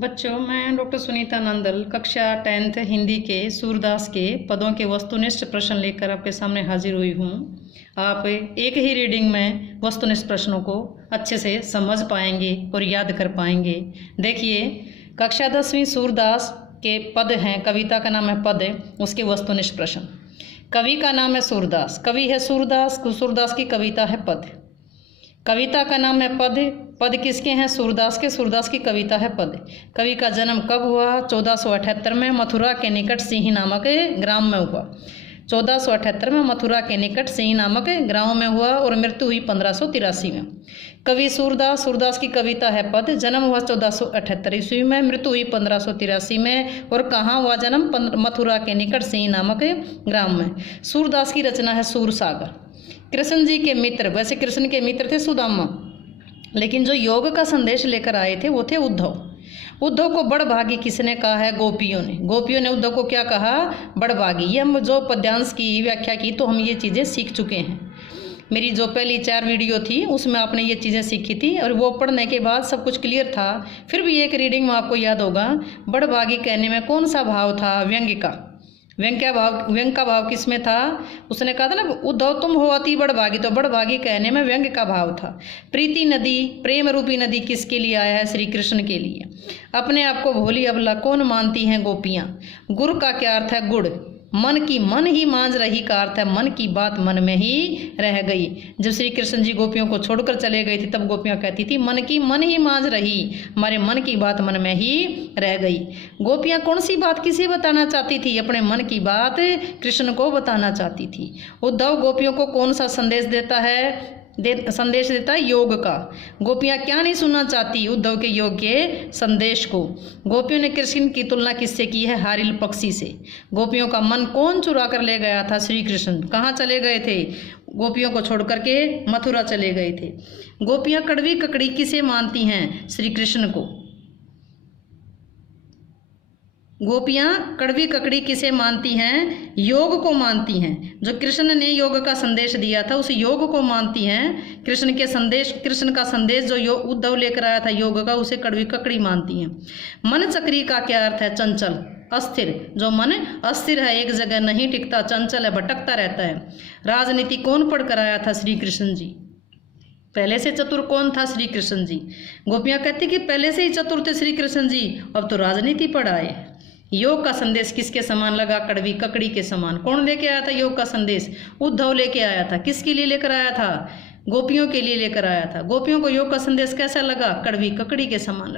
बच्चों, मैं डॉक्टर सुनीता नंदल कक्षा 10th हिंदी के सूरदास के पदों के वस्तुनिष्ठ प्रश्न लेकर आपके सामने हाजिर हुई हूँ। आप एक ही रीडिंग में वस्तुनिष्ठ प्रश्नों को अच्छे से समझ पाएंगे और याद कर पाएंगे। देखिए, कक्षा 10वीं सूरदास के पद हैं, कविता का नाम है पद, उसके वस्तुनिष्ठ प्रश्न। कवि का नाम है सूरदास, कवि है सूरदास, सूरदास की कविता है पद। कविता का नाम है पद, पद किसके हैं? सूरदास के, सूरदास की कविता है पद। कवि का जन्म कब हुआ? 1478 में मथुरा के निकट सिंही नामक ग्राम में हुआ। 1478 में मथुरा के निकट सिंही नामक ग्राम में हुआ और मृत्यु हुई 1583 में। कवि सूरदास, सूरदास की कविता है पद, जन्म हुआ 1478 ईस्वी में, मृत्यु हुई 1583 में। और कहाँ हुआ जन्म? मथुरा के निकट सिंही नामक ग्राम में। सूरदास की रचना है सूरसागर। कृष्ण जी के मित्र, वैसे कृष्ण के मित्र थे सुदामा, लेकिन जो योग का संदेश लेकर आए थे वो थे उद्धव। उद्धव को बड़भागी किसने कहा है? गोपियों ने। गोपियों ने उद्धव को क्या कहा? बड़भागी। ये हम जो पद्यांश की व्याख्या की तो हम ये चीज़ें सीख चुके हैं। मेरी जो पहली 4 वीडियो थी उसमें आपने ये चीज़ें सीखी थी और वो पढ़ने के बाद सब कुछ क्लियर था। फिर भी एक रीडिंग में आपको याद होगा, बड़भागी कहने में कौन सा भाव था? व्यंग्य का। व्यंग का भाव किसमें था? उसने कहा था ना, उद्धव तुम हो अति बड़भागी, तो बड़भागी कहने में व्यंग्य का भाव था। प्रीति नदी, प्रेम रूपी नदी किसके लिए आया है? श्री कृष्ण के लिए। अपने आप को भोली अबला कौन मानती हैं? गोपियां। गुर का क्या अर्थ है? गुड़। मन की मन ही मांझ रही का अर्थ है मन की बात मन में ही रह गई। जब श्री कृष्ण जी गोपियों को छोड़कर चले गए थे तब गोपियां कहती थी मन की मन ही मांझ रही, हमारे मन की बात मन में ही रह गई। गोपियां कौन सी बात किसे बताना चाहती थी? अपने मन की बात कृष्ण को बताना चाहती थी। उद्धव गोपियों को कौन सा संदेश देता है? संदेश देता है योग का। गोपियां क्या नहीं सुनना चाहती? उद्धव के योग के संदेश को। गोपियों ने कृष्ण की तुलना किससे की है? हारिल पक्षी से। गोपियों का मन कौन चुरा कर ले गया था? श्री कृष्ण। कहाँ चले गए थे? गोपियों को छोड़ करके मथुरा चले गए थे। गोपियां कड़वी ककड़ी किसे मानती हैं? श्री कृष्ण को। गोपियां कड़वी ककड़ी किसे मानती हैं? योग को मानती हैं। जो कृष्ण ने योग का संदेश दिया था उस योग को मानती हैं। कृष्ण का संदेश जो उद्धव लेकर आया था योग का, उसे कड़वी ककड़ी मानती हैं। मन चक्री का क्या अर्थ है? चंचल, अस्थिर। जो मन अस्थिर है, एक जगह नहीं टिकता, चंचल है, भटकता रहता है। राजनीति कौन पढ़ कर आया था? श्री कृष्ण जी। पहले से चतुर कौन था? श्री कृष्ण जी। गोपियां कहती कि पहले से ही चतुर थे श्री कृष्ण जी, अब तो राजनीति पढ़ आए। योग का संदेश किसके समान लगा? कड़वी ककड़ी के समान। कौन लेके आया था योग का संदेश? उद्धव लेके आया था। किसके लिए लेकर आया था? गोपियों के लिए लेकर आया था। गोपियों को योग का संदेश कैसा लगा? कड़वी ककड़ी के समान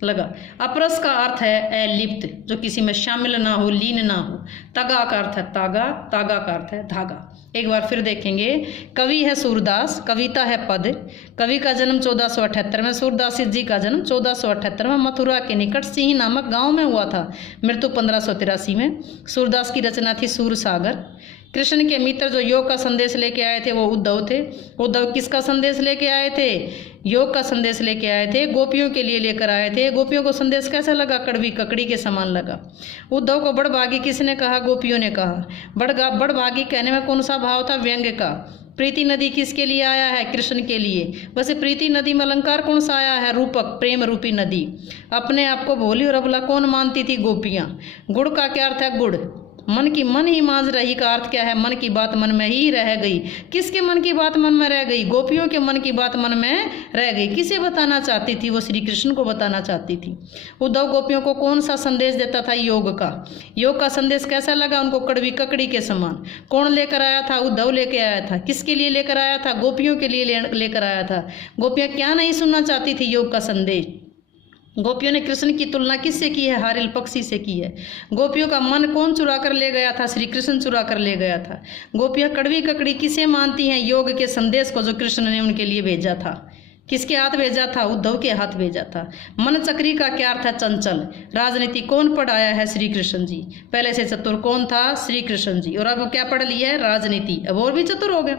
लगा। अपरस का अर्थ है अलिप्त, जो किसी में शामिल ना हो, लीन ना हो। तगा का अर्थ है तागा, तागा का अर्थ है धागा। एक बार फिर देखेंगे। कवि है सूरदास, कविता है पद। कवि का जन्म 1478 में, सूरदास जी का जन्म 1478 में मथुरा के निकट सिंही नामक गांव में हुआ था। मृत्यु 1583 में। सूरदास की रचना थी सूरसागर। कृष्ण के मित्र जो योग का संदेश लेके आए थे वो उद्धव थे। उद्धव किसका संदेश लेके आए थे? योग का संदेश लेके आए थे, गोपियों के लिए लेकर आए थे। गोपियों को संदेश कैसा लगा? कड़वी ककड़ी के समान लगा। उद्धव को बड़भागी किसने कहा? गोपियों ने कहा। बड़भागी कहने में कौन सा भाव था? व्यंग्य का। प्रीति नदी किसके लिए आया है? कृष्ण के लिए। वैसे प्रीति नदी में अलंकार कौन सा आया है? रूपक, प्रेम रूपी नदी। अपने आप को भोली और अबला कौन मानती थी? गोपियां। गुड़ का क्या अर्थ है? गुड़। मन की मन ही मांझ रही का अर्थ क्या है? मन की बात मन में ही रह गई। किसके मन की बात मन में रह गई? गोपियों के मन की बात मन में रह गई। किसे बताना चाहती थी? वो श्री कृष्ण को बताना चाहती थी। उद्धव गोपियों को कौन सा संदेश देता था? योग का। योग का संदेश कैसा लगा उनको? कड़वी ककड़ी के समान। कौन लेकर आया था? उद्धव लेके आया था। किसके लिए लेकर आया था? गोपियों के लिए लेकर आया था। गोपियां क्या नहीं सुनना चाहती थी? योग का संदेश। गोपियों ने कृष्ण की तुलना किससे की है? हारिल पक्षी से की है। गोपियों का मन कौन चुरा कर ले गया था? श्री कृष्ण चुरा कर ले गया था। गोपियां कड़वी ककड़ी किसे मानती हैं? योग के संदेश को जो कृष्ण ने उनके लिए भेजा था। किसके हाथ भेजा था? उद्धव के हाथ भेजा था। मन चक्री का क्या अर्थ है? चंचल। राजनीति कौन पढ़ाया है? श्री कृष्ण जी। पहले से चतुर कौन था? श्री कृष्ण जी। और अब क्या पढ़ लिया है? राजनीति। अब और भी चतुर हो गया।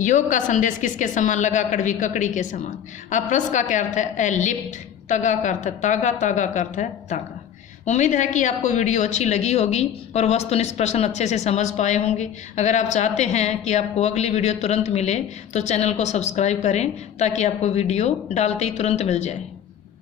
योग का संदेश किसके समान लगा? कड़वी ककड़ी के समान। अपरस का क्या अर्थ है? अलिप्त। तगा का अर्थ है तागा, तागा का अर्थ है धागा। उम्मीद है कि आपको वीडियो अच्छी लगी होगी और वस्तुनिष्ठ प्रश्न अच्छे से समझ पाए होंगे। अगर आप चाहते हैं कि आपको अगली वीडियो तुरंत मिले तो चैनल को सब्सक्राइब करें ताकि आपको वीडियो डालते ही तुरंत मिल जाए।